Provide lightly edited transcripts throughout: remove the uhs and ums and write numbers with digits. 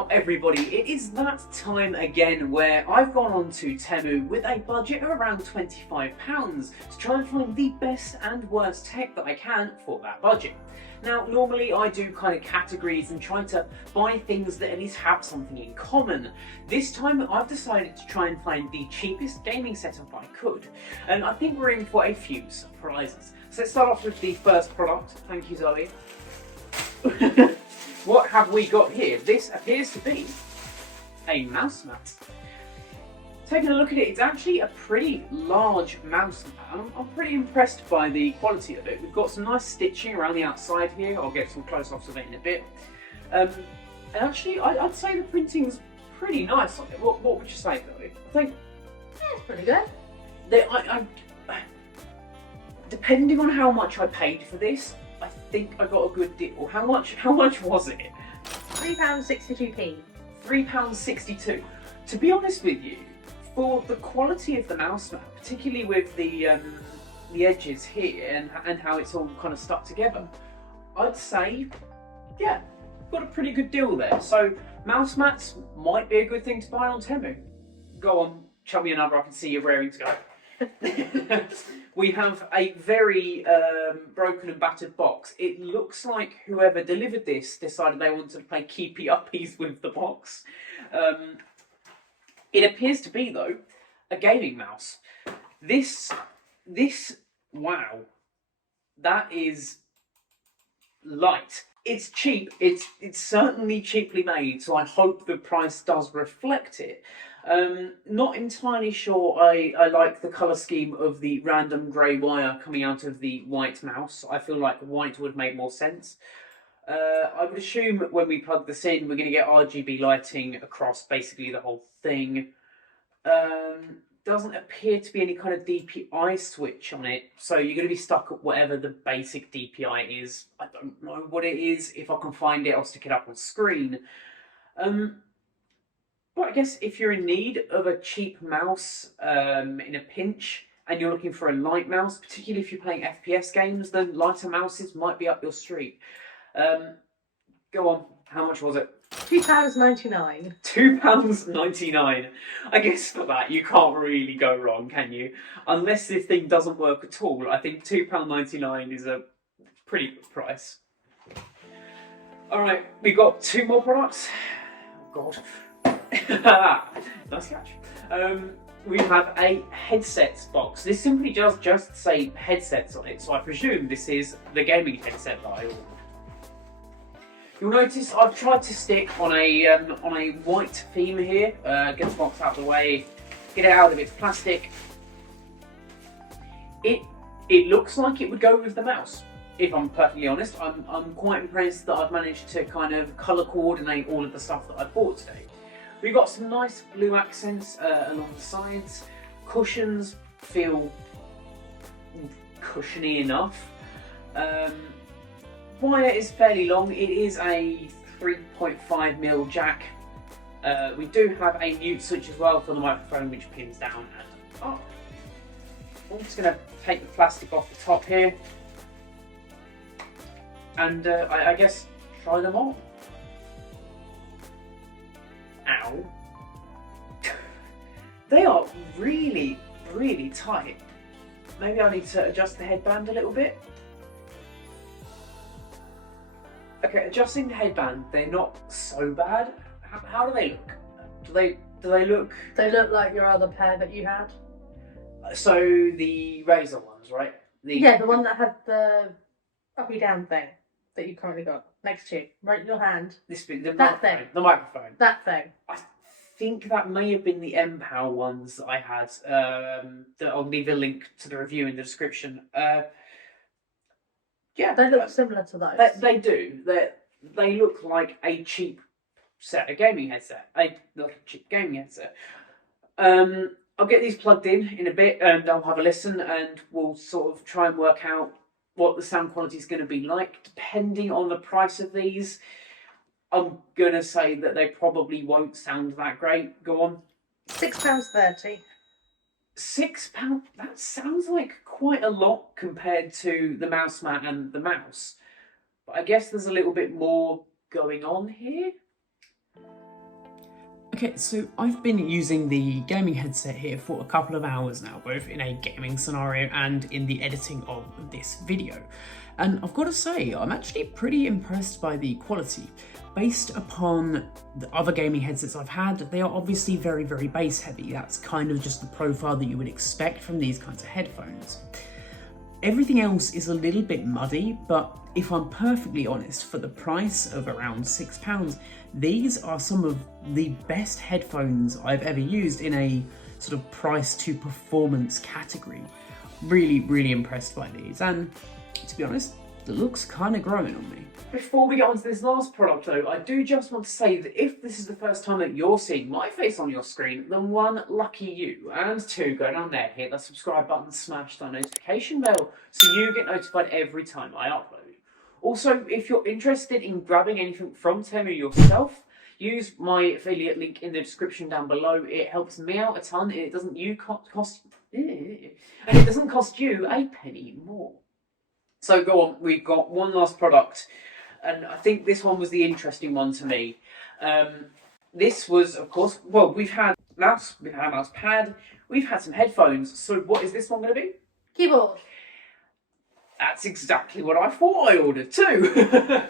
up, everybody? It is that time again where I've gone on to Temu with a budget of around £25 to try and find the best and worst tech that I can for that budget. Now, normally I do kind of categories and try to buy things that at least have something in common. This time I've decided to try and find the cheapest gaming setup I could, and I think we're in for a few surprises. So let's start off with the first product. Thank you, Zoe. What have we got here? This appears to be a mouse mat. Taking a look at it, it's actually a pretty large mouse mat. I'm pretty impressed by the quality of it. We've got some nice stitching around the outside here. I'll get some close-ups of it in a bit. And actually, I'd say the printing's pretty nice on it. What would you say, Zoe? I think it's pretty good. Depending on how much I paid for this, I think I got a good deal. How much was it? £3.62p. £3.62. To be honest with you, for the quality of the mouse mat, particularly with the edges here and how it's all kind of stuck together, I'd say, yeah, got a pretty good deal there. So mouse mats might be a good thing to buy on Temu. Go on, chuck me another. I can see you're raring to go. We have a very broken and battered box. It looks like whoever delivered this decided they wanted to play keepy uppies with the box. It appears to be, though, a gaming mouse. This, wow, that is light. It's cheap. It's certainly cheaply made, so I hope the price does reflect it. Not entirely sure I like the colour scheme of the random grey wire coming out of the white mouse. I feel like white would make more sense. I would assume when we plug this in, we're going to get RGB lighting across basically the whole thing. Doesn't appear to be any kind of DPI switch on it, so you're going to be stuck at whatever the basic DPI is. I don't know what it is. If I can find it, I'll stick it up on screen. But I guess if you're in need of a cheap mouse in a pinch, and you're looking for a light mouse, particularly if you're playing FPS games, then lighter mouses might be up your street. Go on, how much was it? £2.99. £2.99. I guess for that, you can't really go wrong, can you? Unless this thing doesn't work at all, I think £2.99 is a pretty good price. Alright, we've got two more products. Oh, God. Nice catch. We have a headsets box. This simply just say headsets on it, so I presume this is the gaming headset that I ordered. You'll notice I've tried to stick on a white theme here. Get the box out of the way, get it out of its plastic. It looks like it would go with the mouse. If I'm perfectly honest, I'm quite impressed that I've managed to kind of colour coordinate all of the stuff that I bought today. We've got some nice blue accents along the sides. Cushions feel cushiony enough. Wire is fairly long. It is a 3.5mm jack. We do have a mute switch as well for the microphone, which pins down and up. I'm just going to take the plastic off the top here. And I guess try them on. Ow. They are really, really tight. Maybe I need to adjust the headband a little bit. Okay, adjusting the headband, they're not so bad. How do they look? Do they look? They look like your other pair that you had. So the Razor ones, right? Yeah, the one that had the uppy down thing that you currently got next to you, right in your hand. The microphone. That thing. I think that may have been the MPOW ones that I had. That I'll leave a link to the review in the description. Yeah, they look similar to those. They do. They look like a cheap set, a gaming headset. I'll get these plugged in a bit, and I'll have a listen, and we'll sort of try and work out what the sound quality is going to be like. Depending on the price of these, I'm going to say that they probably won't sound that great. Go on. £6.30. £6? That sounds like quite a lot compared to the mouse mat and the mouse. But I guess there's a little bit more going on here. Okay, so I've been using the gaming headset here for a couple of hours now, both in a gaming scenario and in the editing of this video. And I've got to say, I'm actually pretty impressed by the quality. Based upon the other gaming headsets I've had, they are obviously very, very bass heavy. That's kind of just the profile that you would expect from these kinds of headphones. Everything else is a little bit muddy, but if I'm perfectly honest, for the price of around £6, these are some of the best headphones I've ever used in a sort of price to performance category. Really, really impressed by these, and to be honest, the look's kind of growing on me. Before we get on to this last product though, I do just want to say that if this is the first time that you're seeing my face on your screen, then one, lucky you, and two, go down there, hit that subscribe button, smash that notification bell so you get notified every time I upload. Also, if you're interested in grabbing anything from Temu yourself, use my affiliate link in the description down below. It helps me out a ton, and it doesn't cost you a penny more. So go on, we've got one last product, and I think this one was the interesting one to me. This was, of course, well, we've had a mouse pad, we've had some headphones, so what is this one going to be? Keyboard. That's exactly what I thought I ordered too.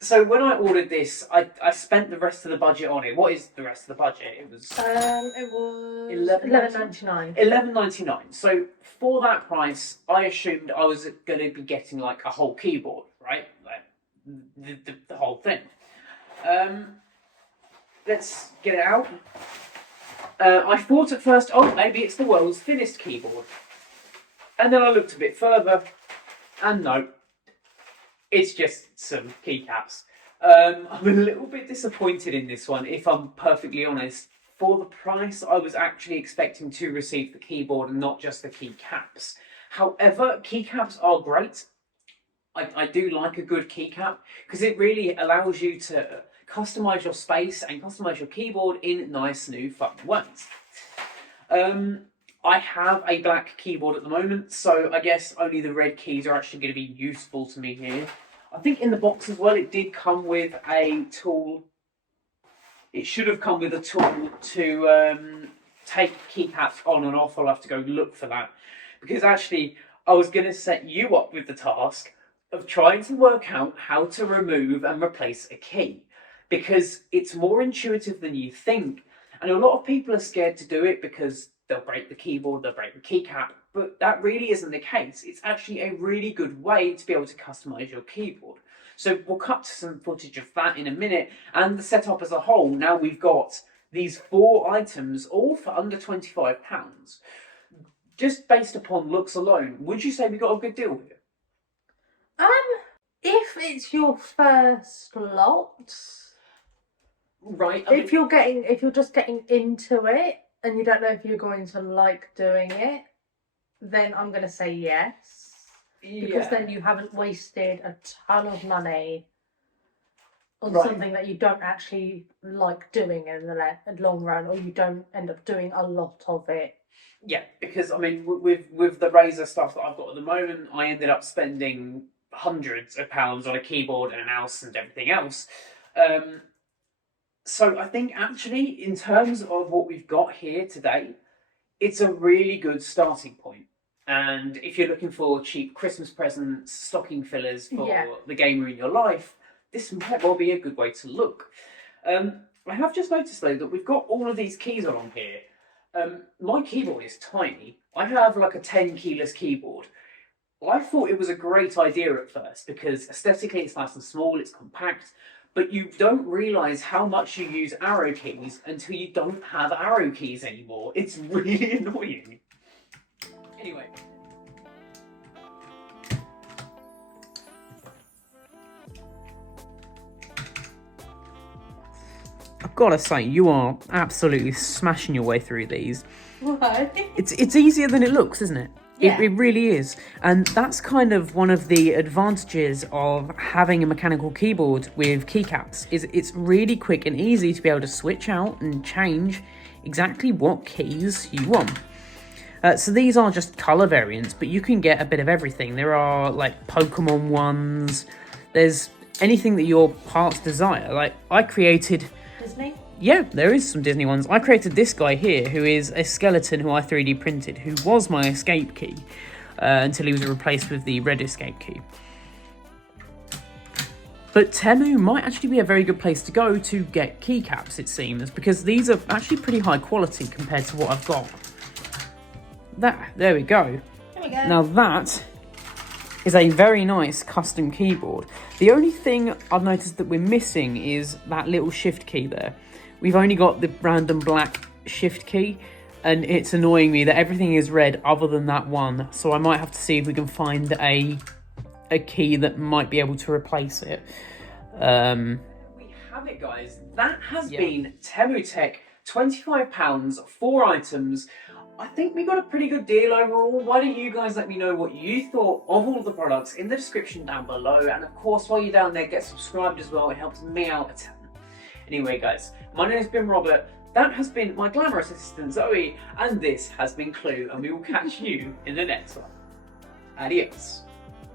So when I ordered this, I spent the rest of the budget on it. What is the rest of the budget? It was £11.99. £11.99. So for that price, I assumed I was going to be getting like a whole keyboard, right? Like the whole thing. Let's get it out. I thought at first, oh, maybe it's the world's thinnest keyboard. And then I looked a bit further, and no, it's just some keycaps. I'm a little bit disappointed in this one, if I'm perfectly honest. For the price, I was actually expecting to receive the keyboard and not just the keycaps. However, keycaps are great. I do like a good keycap, because it really allows you to customise your space and customise your keyboard in nice, new, fun ways. I have a black keyboard at the moment, so I guess only the red keys are actually going to be useful to me here. I think in the box as well, it did come with a tool. It should have come with a tool to take keycaps on and off. I'll have to go look for that, because actually I was going to set you up with the task of trying to work out how to remove and replace a key, because it's more intuitive than you think. And a lot of people are scared to do it because they'll break the keyboard, they'll break the keycap, but that really isn't the case. It's actually a really good way to be able to customise your keyboard. So we'll cut to some footage of that in a minute, and the setup as a whole. Now we've got these 4 items, all for under £25. Just based upon looks alone, would you say we got a good deal here? If it's your first lot, right? if you're just getting into it, and you don't know if you're going to like doing it, then I'm going to say yes. Because then you haven't wasted a ton of money on something that you don't actually like doing in the long run, or you don't end up doing a lot of it. Yeah, because I mean, with the Razer stuff that I've got at the moment, I ended up spending hundreds of pounds on a keyboard and a mouse and everything else. So I think actually, in terms of what we've got here today, it's a really good starting point. And if you're looking for cheap Christmas presents, stocking fillers for the gamer in your life, this might well be a good way to look. I have just noticed though that we've got all of these keys on here. My keyboard is tiny. I have like a 10 keyless keyboard. I thought it was a great idea at first because aesthetically it's nice and small, it's compact, but you don't realise how much you use arrow keys until you don't have arrow keys anymore. It's really annoying. Anyway. I've got to say, you are absolutely smashing your way through these. Why? It's easier than it looks, isn't it? Yeah. It really is. And that's kind of one of the advantages of having a mechanical keyboard with keycaps, is it's really quick and easy to be able to switch out and change exactly what keys you want. So these are just colour variants, but you can get a bit of everything. There are like Pokemon ones, there's anything that your heart's desire. Like I created... Disney? yeah, there is some Disney ones. I created this guy here, who is a skeleton who I 3D printed, who was my escape key until he was replaced with the red escape key. But Temu might actually be a very good place to go to get keycaps, it seems, because these are actually pretty high quality compared to what I've got. There we go. There we go. Now that is a very nice custom keyboard. The only thing I've noticed that we're missing is that little shift key there. We've only got the random black shift key, and it's annoying me that everything is red other than that one. So I might have to see if we can find a key that might be able to replace it. We have it, guys. That has been Temu Tech, £25, 4 items. I think we got a pretty good deal overall. Why don't you guys let me know what you thought of all of the products in the description down below. And of course, while you're down there, get subscribed as well. It helps me out a ton. Anyway, guys, my name has been Robert. That has been my glamorous assistant, Zoe. And this has been Clue. And we will catch you in the next one. Adios.